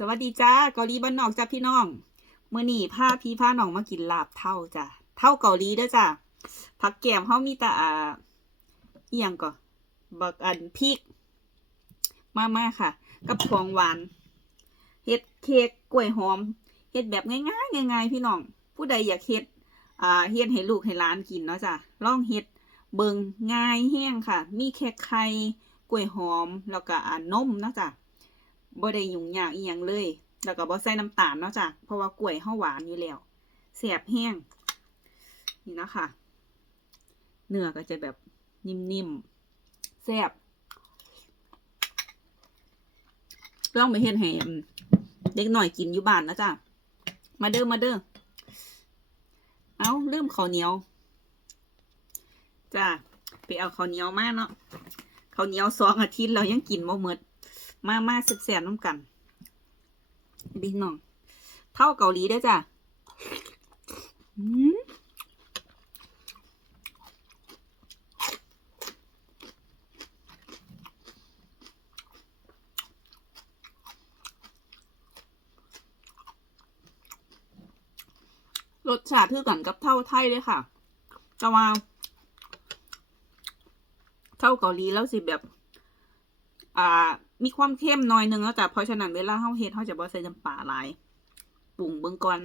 สวัสดีจ้าเกาหลีบ้านนอกจ้าพี่น้องเมื่อนี่พาพี่พาน้องมากินลาบเท่าจ้ะเท่าเกาหลีเด้อจ้ะผักแกมเฮามีแต่อ่าเอียงก่อบักอันพริก มามาค่ะ กับของหวานเฮ็ดเค้กกล้วยหอมเฮ็ดแบบง่ายๆง่ายๆพี่น้อง ผู้ใดอยากเฮ็ดอ่าเฮ็ดให้ลูกให้หลานกินเนาะจ้ะลองเฮ็ดเบิงง่ายแห้งค่ะ มีแค่ไข่กล้วยหอมแล้วก็อ่านมเนาะจ้ะ บ่ได้ยุ่งยากอีหยังเลย แล้วก็บ่ใส่น้ำตาลเนาะจ้ะเพราะว่ากล้วยเฮาหวานอยู่แล้วแซ่บแห้งนี่นะค่ะเนื้อก็จะแบบนิ่มๆแซ่บลองไปเฮ็ดให้อืมเด็กหน่อยกินอยู่บ้านนะจ้ะมาเด้อมาเด้อเอาลืมข้าวเหนียวจ้ะไปเอาข้าวเหนียวมาเนาะข้าวเหนียวสองอาทิตย์เรายังกินบ่หมด มามาแซ่บๆน้ำกันพี่น้อง เท่าเกาหลีเด้จ้ะรสชาติคือกันกับเท่าไทยเลยค่ะแต่ว่าเท่าเกาหลีแล้วสิแบบ อ่า มีความเข้มหน้อยนึงแล้วจ้ะเพราะฉะนั้นเวลาเฮาเฮ็ดเฮาจะบ่ใส่น้ำปลาหลายปรุงเบิ่งก่อน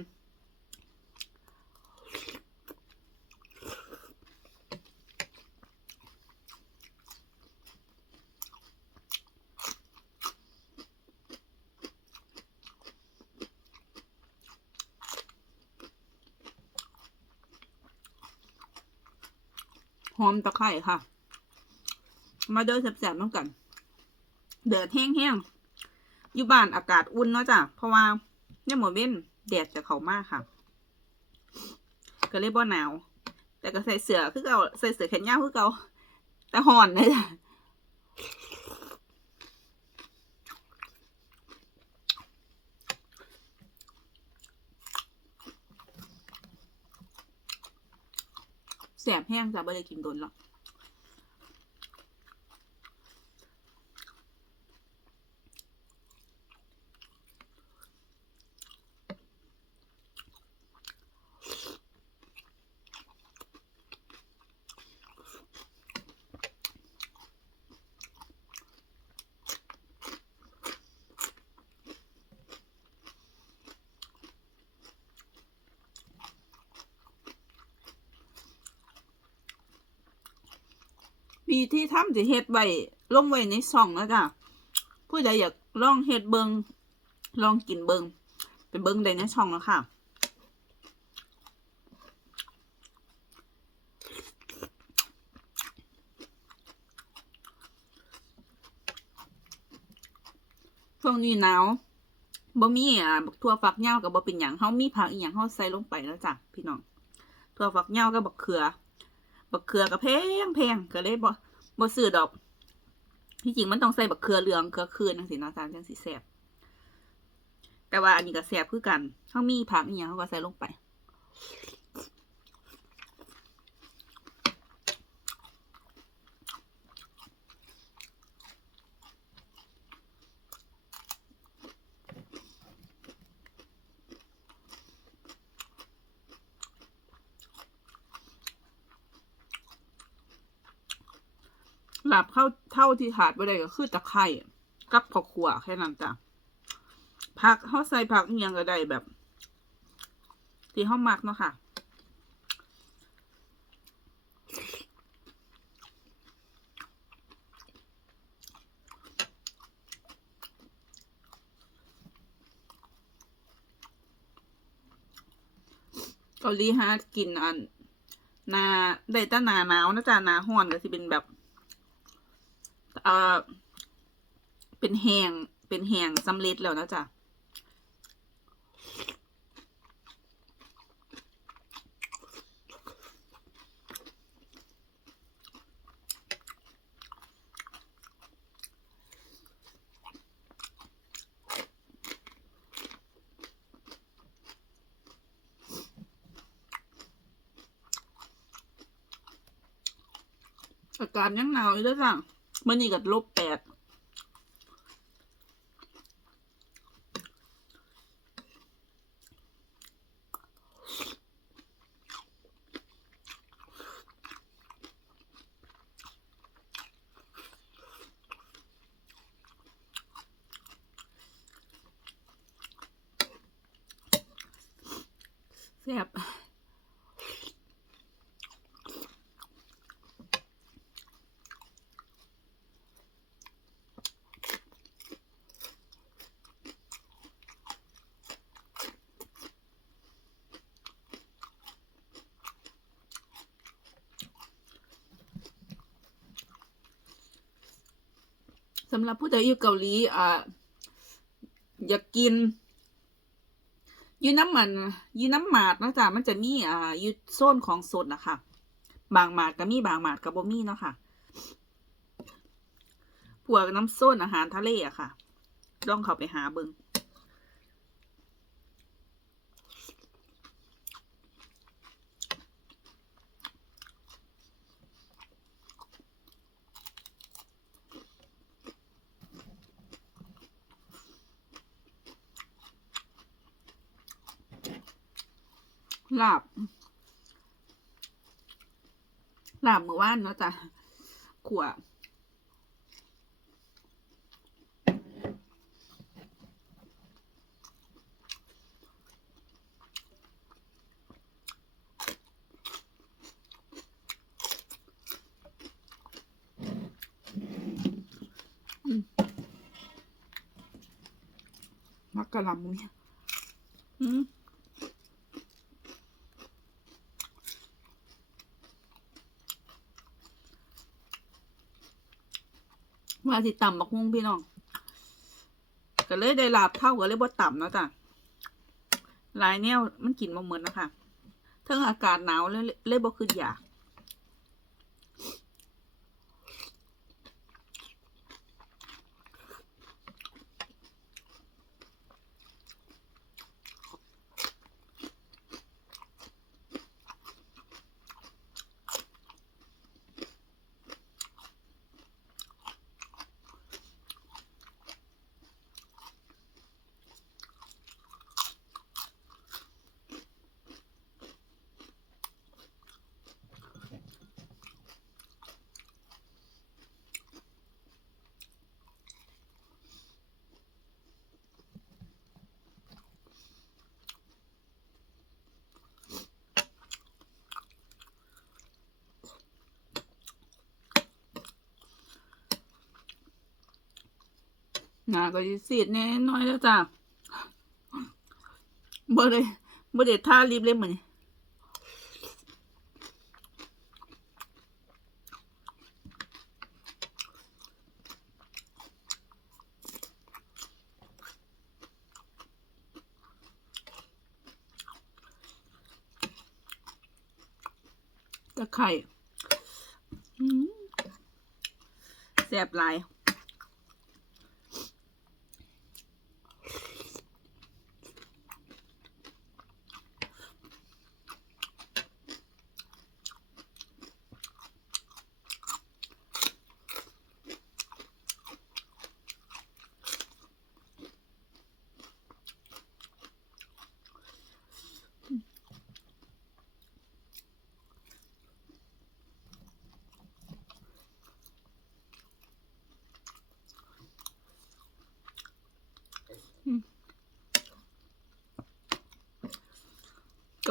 หอมตะไคร้ค่ะ มาเด้อแซ่บๆน้ำกัน เดือดแห้งๆอยู่บ้านอากาศอุ่นเนาะจ้ะ เพราะว่าเนี่ยหมดเว้นแดดจะเขามากค่ะ ก็เลยบ่หนาว แต่ก็ใส่เสื้อคือเก่าใส่เสื้อแขนยาวคือเก่าแต่ห่อนเลยจ้ะแสบแห้งจ้ะบ่ได้กินโดนหรอก ปีที่ทำจะเฮ็ดไว้ลงไว้ในช่องนะจ้ะผู้ใดอยากลองเฮ็ดเบิงลองกินเบิงไปเบิงได้ในช่องแล้วค่ะช่วงนี้หนาวบ่มีอ่าบักทั่วฝักเหย้ากับบ่เป็นหยังเฮามีผักอีหยังเฮาใส่ลงไปแล้วจ้ะพี่น้อง ทั่วฝักเหย้ากับบักเขือ บักเขือก็แพงแพงก็เลยบ่บ่ซื้อดอก ที่จริงมันต้องใส่บักเขือเหลืองเขือคืนจังซี่เนาะจ้ะจังสิแซ่บแต่ว่าอันนี้ก็แซ่บคือกันเฮามีผักอีหยังเฮาก็ใส่ลงไป หลับเข้าเท่าที่ขาดไปได้ก็คือตะไคร่กับข้าวคั่วแค่นั้นจ้ะผักเขาใส่ผักเอิหยังก็ได้แบบ ที่เขามักเนาะค่ะเกาหลีฮะกินอันนาได้แต่หนาหนาวนะจ๊ะหนาห้อนก็สิเป็นแบบ เอ่อ เป็นแหงเป็นแหงสำเร็จแล้วนะจ๊ะอาการยังหนาวอยู่ด้วยจ้ะ มื่อนี้กับลบแปดแซ่บ สำหรับผู้ใดอยู่เกาหลีอ่าอยากกินยูน้ำมันยูน้ำหมาดนะจ๊ะมันจะมีอ่ายูโซนของสดนะคะบางหมาดก็มีบางหมาดก็บ่มีเนาะค่ะพวกน้ำโซนอาหารทะเลอะค่ะลองเข้าไปหาเบิง หลาบหลาบเมื่อวานเนาะจ๊ะขวบมักกะหล่ำเนี่ยอืม ว่าสิต่ำบักฮุ้งพี่น้องก็เลยได้ลาบเท่าก็เลยบ่ต่ำเนาะจ้ะหลายแนวมันกินมาเหมือนนะคะทั้งอากาศหนาวเลยเลยบ่ขึ้นอยาก นาก็สิสีดแน่น้อยแล้วจ้ะบ่ได้บ่ได้ท่ารีบเลยมื้อนตะไคร่แซ่บลาย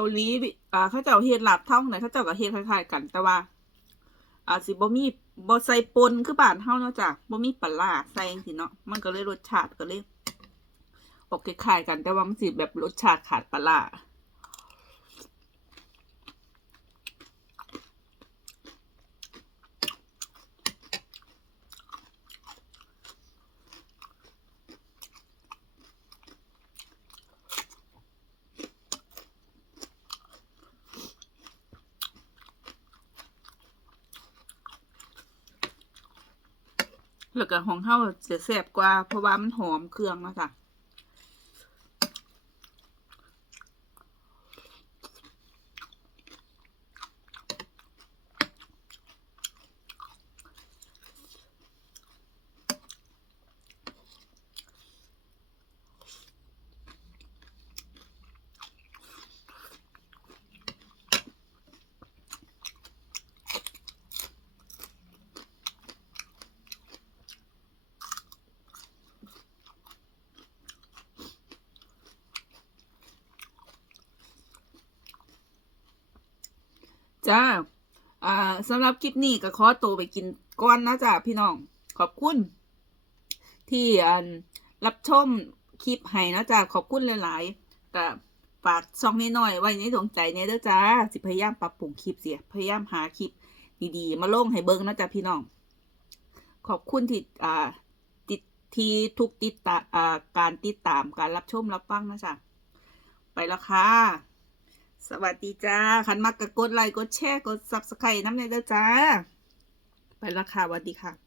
าหลีบอ่าเขาเจ้าเฮ็ดลาบเท่าไหนเขาเจ้าก็เฮ็ดคล้ายๆกันแต่ว่าอ่าสิบ่มีบ่ใส่ปนคือบ้านเฮาเนาะจ้ะบ่มีปลาร้าใส่จังซี่เนาะมันก็เลยรสชาติก็เลยออกคล้ายๆกันแต่ว่ามันสิแบบรสชาติขาดปลาร้า แล้วก็ของเฮาจะแซ่บกว่า เพราะว่ามันหอมเครื่องเนาะจ้ะ จ้า อ่าสำหรับคลิปนี้ก็ขอตัวไปกินก้อนนะจ้าพี่น้อง ขอบคุณ ที่อันรับชมคลิปให้นะจ้าขอบคุณหลายๆแต่ฝากช่องน้อยๆไว้ในดวงใจเนี่ยเด้อจ้าสิพยายามปรับปรุงคลิปเสียพยายามหาคลิปดีๆ มาลงให้เบิ่งนะจ้าพี่น้อง ขอบคุณที่อ่าติดที่ทุกติดตาอ่าการติดตามการรับชมรับฟังนะจ๊ะไปแล้วค่ะ สวัสดีจ้าคันมักกะกดไลค์กดแชร์กดซับสไครต์น้ำเนยเด้อจ้า ไปละค่ะสวัสดีค่ะ